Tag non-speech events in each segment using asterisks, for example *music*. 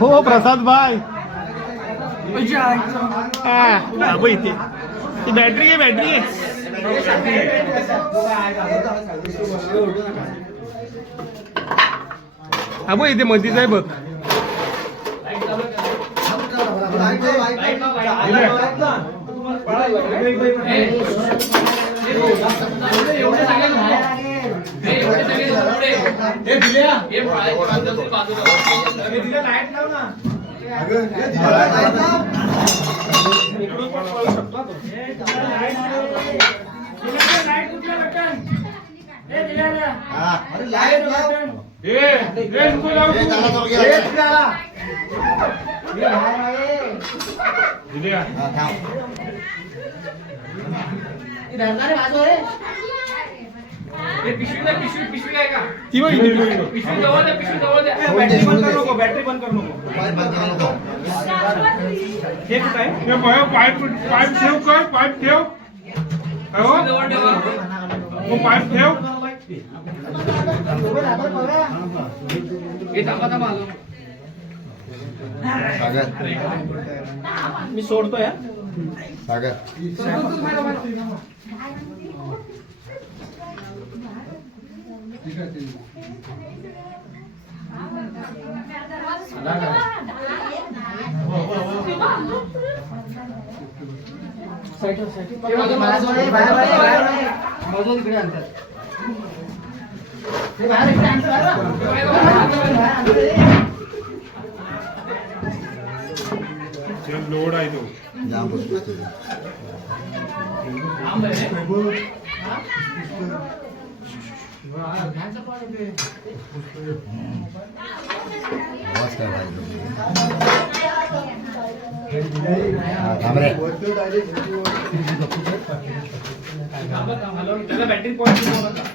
हो प्रसाद भाई. इथे. ती बॅटरी आहे बॅटरी आहे. हा इथे मधीच आहे बघ. हे दिल्या हे बाजूला हे दिल्या लाईट लाव ना अगं हे दिल्या लाईट लाव इकडून पण पळू शकतो तो हे लाईट दिल्या लाईट कुठल्या बटन हे दिल्या हा अरे लाईट लाव हे हे नको लाव हे चला तो गेला हे दिल्या हे दिल्या हा थांब इधर ना रे बाजू रे बघ इथे बॅटरी बंद करू नको बॅटरी बंद करू नको हे काय हे। बघ, पाईप पाईप ठेव कर पाईप ठेव काय हो? हो, पाईप ठेव मी सोडतोय हा. मजून लोड आहे तो बाहेर बॅटरी आणतात लोड खाली आली बॅटरी पॉईंट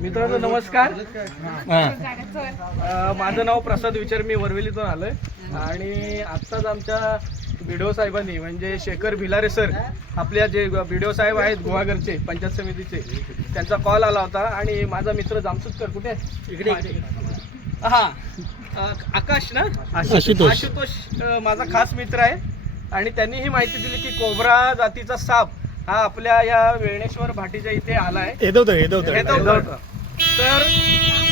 मित्रांनो नमस्कार. माझं नाव प्रसाद विचार मी वरवेलीतून आलोय. आणि आत्ताच आमच्या व्हिडिओ साहेबांनी म्हणजे शेखर भिलारे सर आपल्या जे व्हिडिओ साहेब आहेत गुहागरचे पंचायत समितीचे त्यांचा कॉल आला होता आणि माझा मित्र जामसुतकर कुठे आहे? इकडे हा आकाश ना आशुतोष. माझा खास मित्र आहे आणि त्यांनी ही माहिती दिली की कोबरा जातीचा साप हा आपल्या या वेळणेश्वर भाटीच्या इथे येत होतं. तर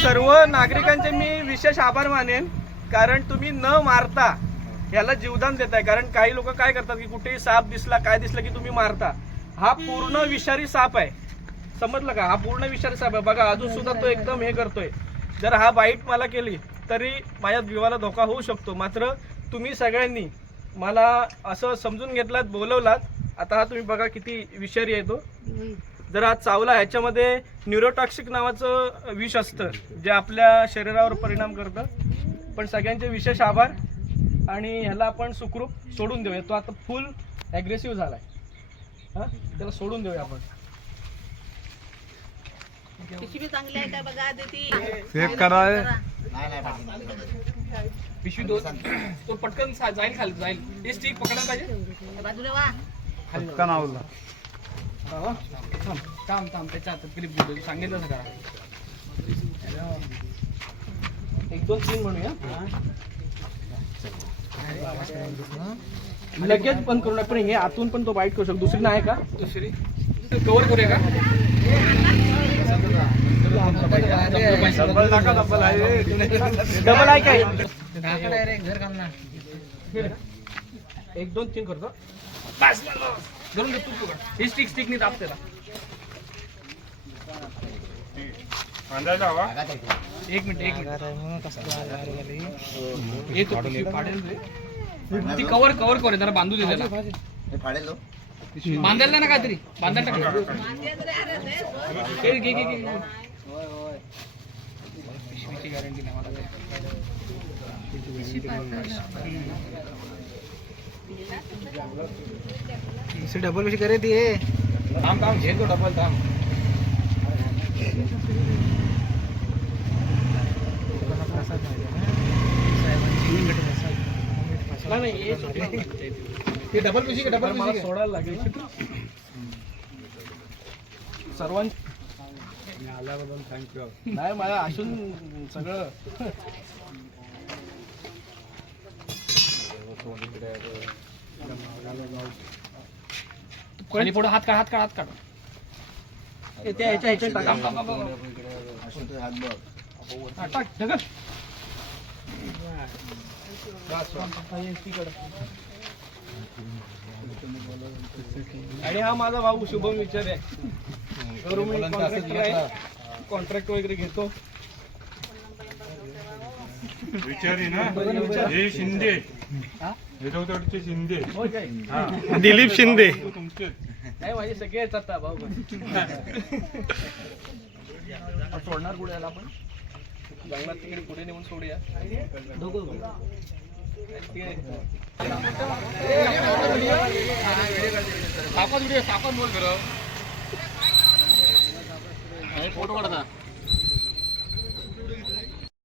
सर्व नागरिकांचे मी विशेष आभार मानेन कारण तुम्ही न मारता ह्याला जीवदान देत आहे कारण काही लोक काय करतात की कुठेही साप दिसला काय दिसलं की तुम्ही मारता. हा पूर्ण विषारी साप आहे. समजलं का? हा पूर्ण विषारी साप आहे. बघा अजून सुद्धा तो एकदम हे करतोय. जर हा बाईट मला केली तरी माझ्या जीवाला धोका होऊ शकतो. मात्र तुम्ही सगळ्यांनी मला असं समजून घेतलात बोलवलात. आता हा तुम्ही बघा किती विषारी आहे तो. जर हा चावला ह्याच्यामध्ये न्यूरोटॉक्सिक नावाचं विष असतं जे आपल्या शरीरावर परिणाम करतं. पण सगळ्यांचे विशेष आभार. आणि ह्याला आपण सुखरूप सोडून देऊया. तो आता फुल ॲग्रेसिव्ह झालाय. हा? त्याला सोडून देऊया आपण. पिशवी चांगली आहे काय बघा ती चेक करा पिशवी दोन. तो पटकन सा- जाईल खाली जाईल. ते स्टिक पकडायला पाहिजे. बाजूला वा. पटकन हा? थांब थांब थांब. त्याच्या हातात सांगितलं करा एक दोन तीन म्हणूया. लगेच बंद करू नये पण हे आतून पण तो बाईट करू शकतो. दुसरी नाही का? दुसरी. कव्हर करूया का? डबल आहे काय? एक दोन तीन करतो. धरून तू. ही स्टिक स्टिक दाब त्याला. एक मिनिट एक मिनिट. येतो काढेल रे. ती कवर कवर कर जरा बांधू दे त्याला. बांधायला ना काहीतरी? बांधायला टाक घे, घे, घे, घे. पिशवीची गॅरंटी नाही मला काही. डबल कशी करे ती थांब थांब घे तो डबल थांब. ते डबल पिशी डबल सोडायला लागेल सर्वांच आल्याबद्दल थँक्यू नाही मला असून सगळं खाली पुढे हात काढ हात काढ हात काढ त्या ह्याच्या टाक. हा. आणि हा माझा भाऊ शुभम विचार आहे. कॉन्ट्रॅक्टर कॉन्ट्रॅक्ट वगैरे घेतो. विचारी ना? हे शिंदे. विधवतडचे शिंदे. दिलीप शिंदे. तुमचे. नाही माझे सगळे येतात ना भाऊ. *laughs* सोडणार याला आपण? जंगलात तिकडे पुढे नेऊन सोडूया. व्हिडिओ सापत बोल फोटो काढता